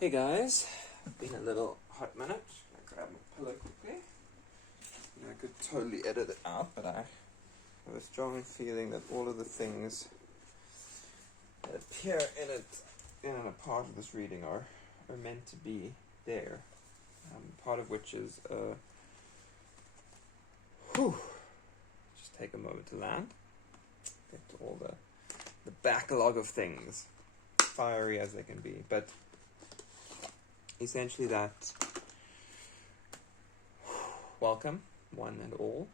Hey guys, been a little hot minute. I'm gonna grab my pillow quickly. I could totally edit it out, but I have a strong feeling that all of the things that appear in a part of this reading are meant to be there. Part of which is just take a moment to land. Get to all the backlog of things, fiery as they can be, but essentially that welcome one and all,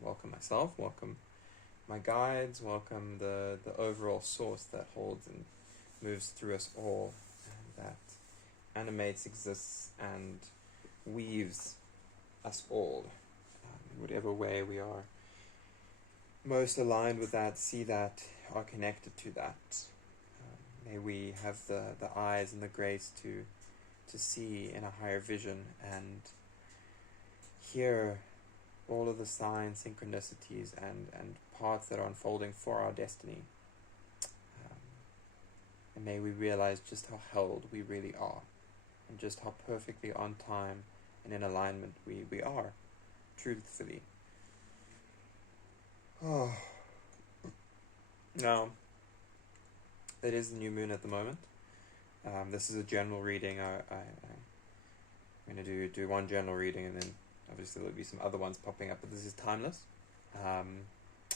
welcome myself, welcome my guides, welcome the overall source that holds and moves through us all, and that animates, exists, and weaves us all, in whatever way we are most aligned with that, see that, are connected to that. May we have the eyes and the grace to see in a higher vision and hear all of the signs, synchronicities, and paths that are unfolding for our destiny. And may we realize just how held we really are, and just how perfectly on time and in alignment we are, truthfully. Oh. Now, it is the new moon at the moment. This is a general reading. I'm going to do one general reading, and then obviously there'll be some other ones popping up, but this is timeless.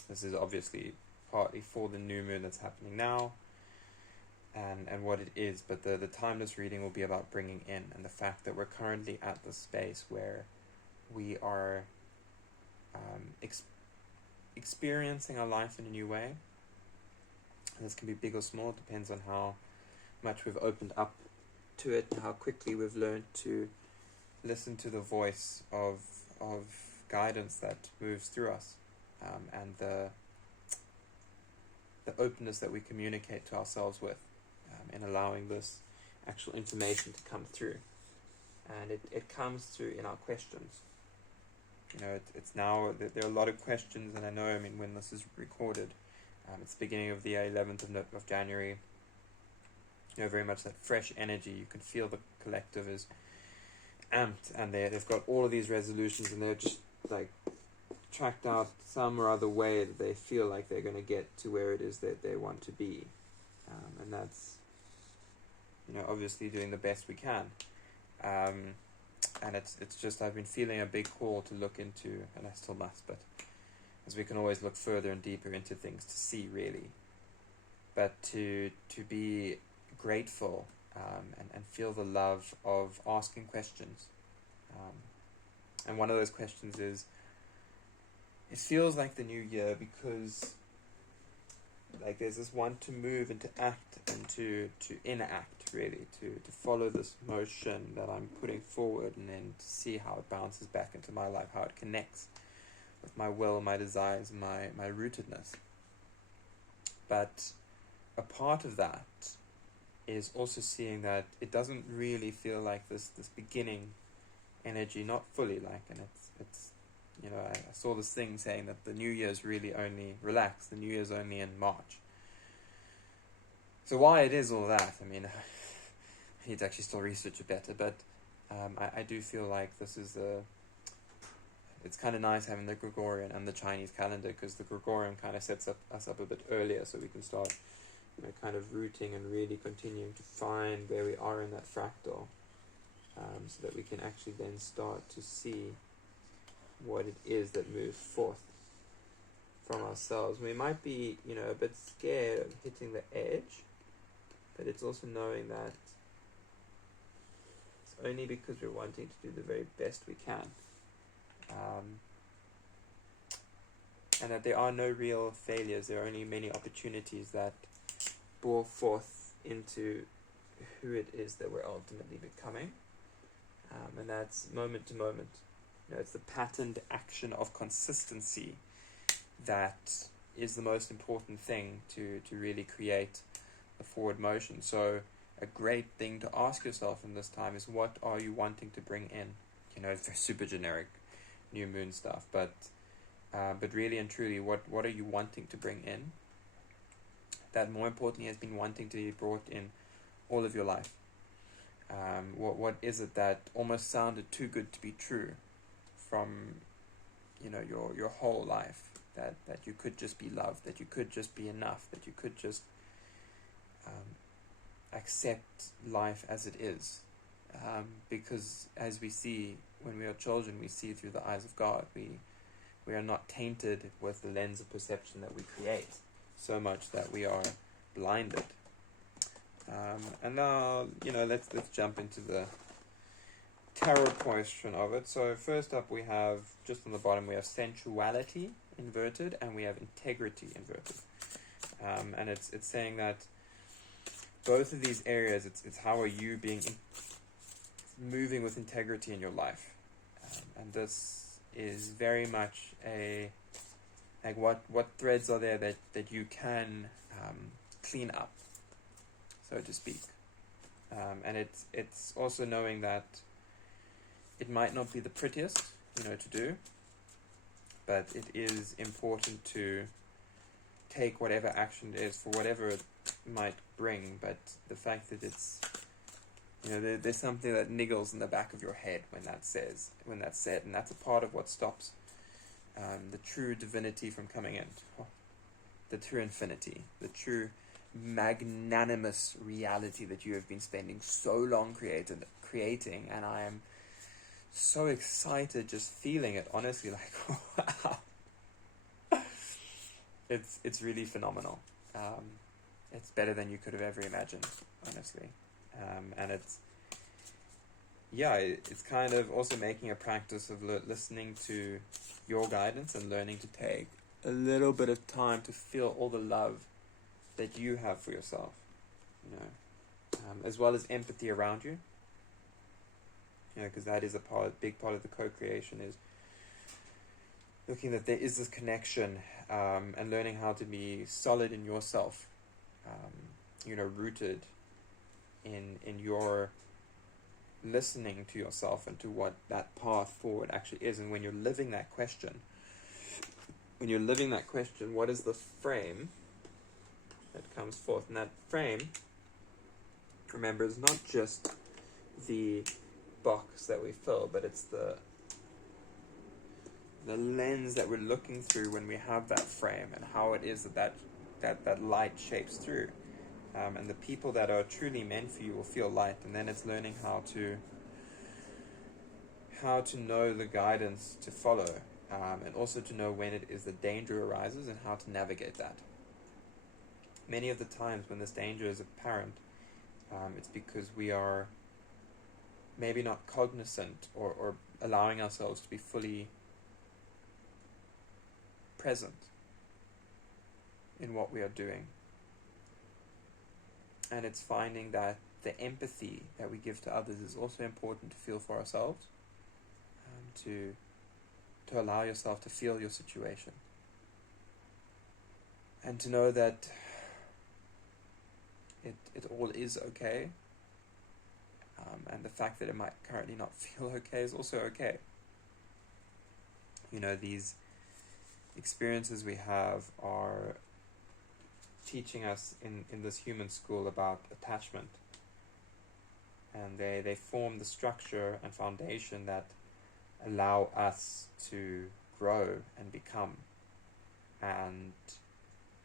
This is obviously partly for the new moon that's happening now, and what it is, but the timeless reading will be about bringing in, and the fact that we're currently at the space where we are experiencing our life in a new way. And this can be big or small, it depends on how much we've opened up to it, and how quickly we've learned to listen to the voice of guidance that moves through us, and the openness that we communicate to ourselves with, in allowing this actual information to come through. And it comes through in our questions. It's now, there are a lot of questions, and I know, when this is recorded, it's the beginning of the 11th of January, very much that fresh energy. You can feel the collective is amped, and they've got all of these resolutions, and they're just like tracked out some or other way that they feel like they're going to get to where it is that they want to be. And that's, obviously doing the best we can. And it's just, I've been feeling a big call to look into, and I still must, but as we can always look further and deeper into things to see really, but to be grateful, and feel the love of asking questions. And one of those questions is, it feels like the new year because like there's this want to move and to act and to enact, really, to follow this motion that I'm putting forward, and then to see how it bounces back into my life, how it connects with my will, my desires, my rootedness. But a part of that is also seeing that it doesn't really feel like this beginning energy, not fully like, and it's I saw this thing saying that the new year's really only relaxed, the new year's only in March. So why it is all that, I need to actually still research it better, but I do feel like this is it's kind of nice having the Gregorian and the Chinese calendar, because the Gregorian kind of sets us up a bit earlier, so we can start kind of rooting and really continuing to find where we are in that fractal, so that we can actually then start to see what it is that moves forth from ourselves. We might be, a bit scared of hitting the edge, but it's also knowing that it's only because we're wanting to do the very best we can. And that there are no real failures, there are only many opportunities that bore forth into who it is that we're ultimately becoming. And that's moment to moment. It's the patterned action of consistency that is the most important thing to really create a forward motion. So a great thing to ask yourself in this time is, what are you wanting to bring in? It's super generic new moon stuff, but really and truly, what are you wanting to bring in that more importantly has been wanting to be brought in all of your life? What is it that almost sounded too good to be true from, your whole life? That you could just be loved, that you could just be enough, that you could just accept life as it is. Because as we see when we are children, we see through the eyes of God. We are not tainted with the lens of perception that we create so much that we are blinded. And now, let's jump into the tarot portion of it. So first up we have, just on the bottom, we have sensuality inverted, and we have integrity inverted. And it's saying that both of these areas, it's how are you moving with integrity in your life. And this is very much what threads are there that you can clean up, so to speak. And it's also knowing that it might not be the prettiest, to do, but it is important to take whatever action it is for whatever it might bring. But the fact that it's, there's something that niggles in the back of your head when that's said, and that's a part of what stops the true divinity from coming in, the true infinity, the true magnanimous reality that you have been spending so long creating, and I am so excited just feeling it, honestly, wow. It's really phenomenal. It's better than you could have ever imagined, honestly. And it's kind of also making a practice of listening to your guidance and learning to take a little bit of time to feel all the love that you have for yourself, as well as empathy around you, because that is big part of the co-creation, is looking that there is this connection, and learning how to be solid in yourself, rooted in your listening to yourself and to what that path forward actually is. And when you're living that question, what is the frame that comes forth? And that frame, remember, is not just the box that we fill, but it's the lens that we're looking through when we have that frame, and how it is that light shapes through. And the people that are truly meant for you will feel light. And then it's learning how to know the guidance to follow, and also to know when it is the danger arises and how to navigate that. Many of the times when this danger is apparent, it's because we are maybe not cognizant or allowing ourselves to be fully present in what we are doing. And it's finding that the empathy that we give to others is also important to feel for ourselves, to allow yourself to feel your situation, and to know that it all is okay, and the fact that it might currently not feel okay is also okay. These experiences we have are teaching us in this human school about attachment, and they form the structure and foundation that allow us to grow and become, and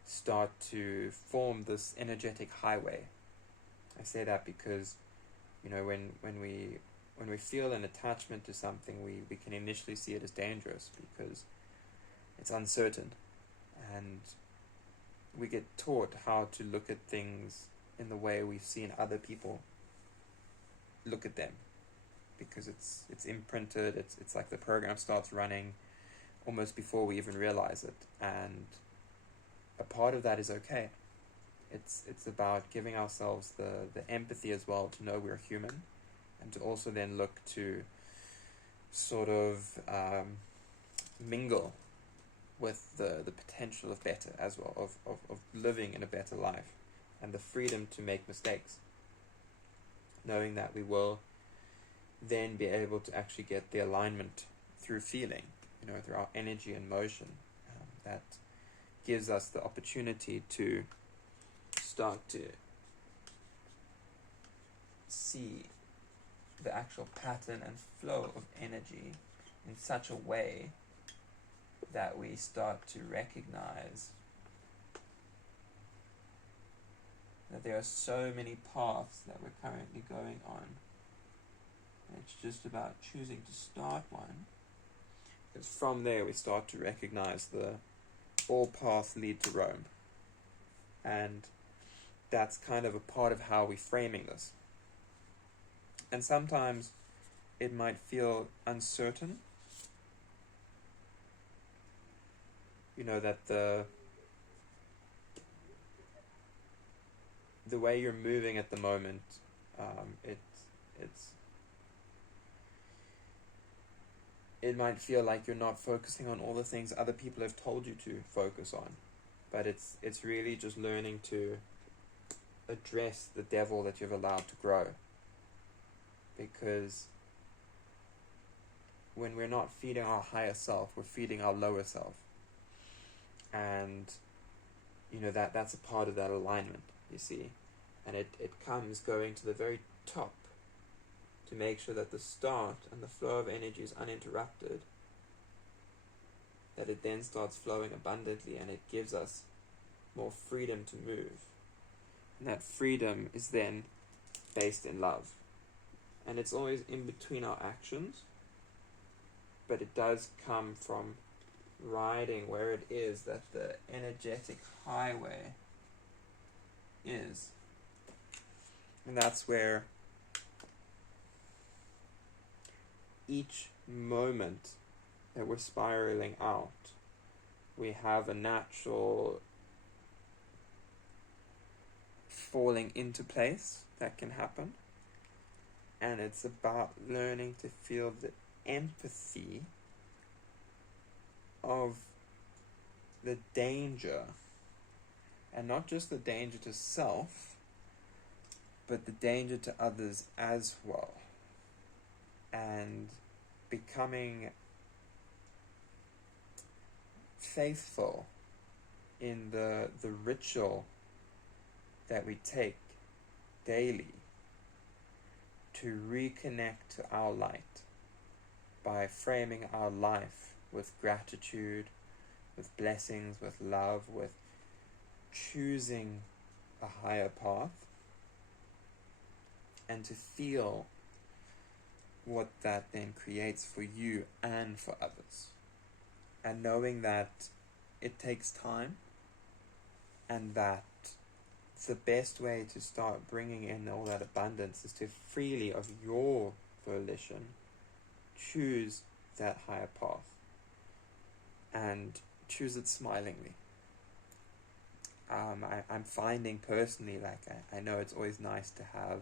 start to form this energetic highway. I say that because when we feel an attachment to something, we can initially see it as dangerous because it's uncertain, and we get taught how to look at things in the way we've seen other people look at them, because it's imprinted. It's like the program starts running almost before we even realize it, and a part of that is okay. It's about giving ourselves the empathy as well to know we're human, and to also then look to sort of mingle with the potential of better as well, of living in a better life, and the freedom to make mistakes, knowing that we will then be able to actually get the alignment through feeling, through our energy and motion, that gives us the opportunity to start to see the actual pattern and flow of energy in such a way that we start to recognize that there are so many paths that we're currently going on. It's just about choosing to start one, because from there we start to recognize all paths lead to Rome. And that's kind of a part of how we're framing this. And sometimes it might feel uncertain, that the way you're moving at the moment, it might feel like you're not focusing on all the things other people have told you to focus on, but it's really just learning to address the devil that you've allowed to grow. Because when we're not feeding our higher self, we're feeding our lower self, and that's a part of that alignment, you see. And it comes going to the very top to make sure that the start and the flow of energy is uninterrupted, that it then starts flowing abundantly, and it gives us more freedom to move. And that freedom is then based in love. And it's always in between our actions, but it does come from riding where it is that the energetic highway is. And that's where each moment that we're spiraling out, we have a natural falling into place that can happen. And it's about learning to feel the empathy of the danger, and not just the danger to self, but the danger to others as well, and becoming faithful in the ritual that we take daily to reconnect to our light by framing our life with gratitude, with blessings, with love, with choosing a higher path, and to feel what that then creates for you and for others. And knowing that it takes time, and that the best way to start bringing in all that abundance is to freely, of your volition, choose that higher path and choose it smilingly. I'm finding personally, like I know it's always nice to have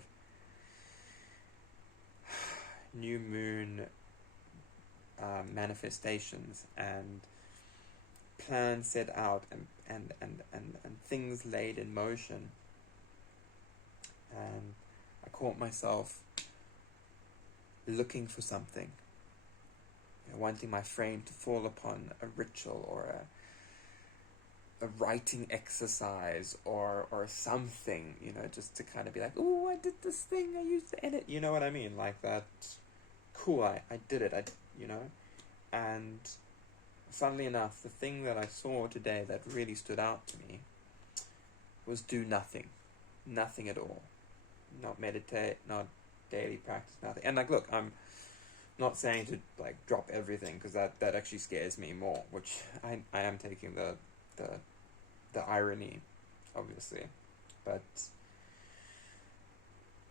new moon manifestations and plans set out and things laid in motion. And I caught myself looking for something, wanting my frame to fall upon a ritual or a writing exercise or something, just to kind of be like, oh, I did this thing, I used to edit, you know what I mean? Like that, cool, I did it, and funnily enough, the thing that I saw today that really stood out to me was do nothing at all. Not meditate, not daily practice, nothing. And like, look, I'm not saying to like drop everything, because that actually scares me more, which I am taking the irony, obviously, but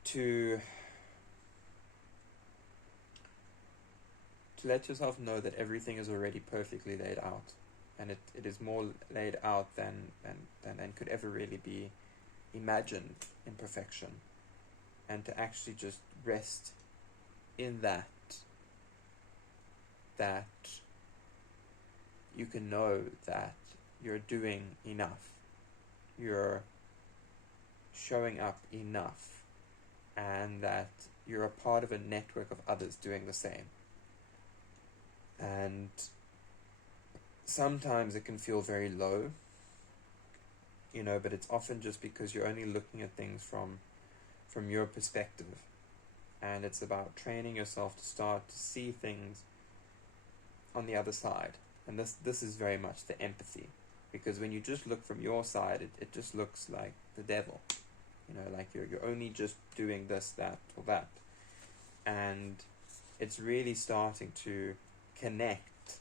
to let yourself know that everything is already perfectly laid out, and it is more laid out than could ever really be imagined in perfection, and to actually just rest in that you can know that you're doing enough, you're showing up enough, and that you're a part of a network of others doing the same. And sometimes it can feel very low, but it's often just because you're only looking at things from your perspective, and it's about training yourself to start to see things on the other side. And this is very much the empathy, because when you just look from your side, it just looks like the devil, like you're only just doing this, that, or that. And it's really starting to connect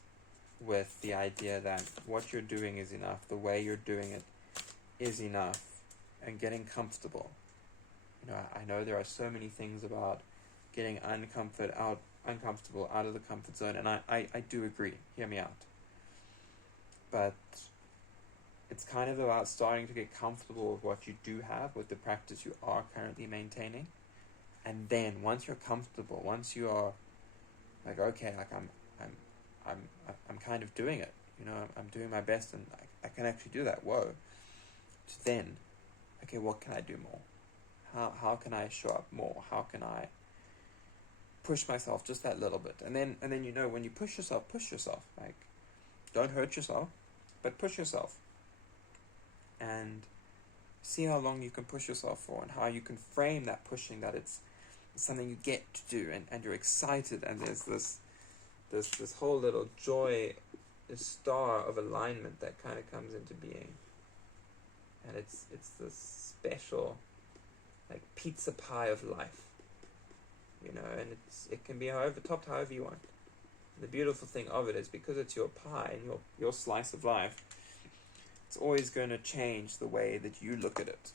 with the idea that what you're doing is enough, the way you're doing it is enough, and getting comfortable. I know there are so many things about getting uncomfortable out of the comfort zone, and I do agree, hear me out. But it's kind of about starting to get comfortable with what you do have, with the practice you are currently maintaining. And then once you're comfortable, once you are like, okay, like I'm kind of doing it, I'm doing my best, and I can actually do that. Whoa. So then, okay, what can I do more? How can I show up more? How can I push myself just that little bit? And then when you push yourself. Like, don't hurt yourself, but push yourself. And see how long you can push yourself for, and how you can frame that pushing, that it's something you get to do, and you're excited, and there's this whole little joy, this star of alignment that kind of comes into being. And it's this special, like, pizza pie of life, and it can be topped however you want. The beautiful thing of it is, because it's your pie and your slice of life, it's always going to change the way that you look at it.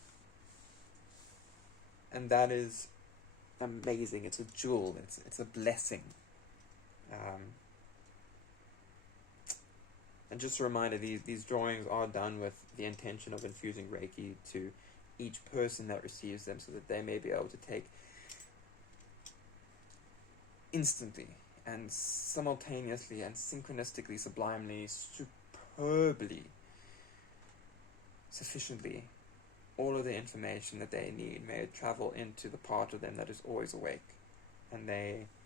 And that is amazing. It's a jewel. It's a blessing. And just a reminder, these drawings are done with the intention of infusing Reiki to each person that receives them, so that they may be able to take instantly and simultaneously and synchronistically, sublimely, superbly, sufficiently, all of the information that they need. May it travel into the part of them that is always awake, and they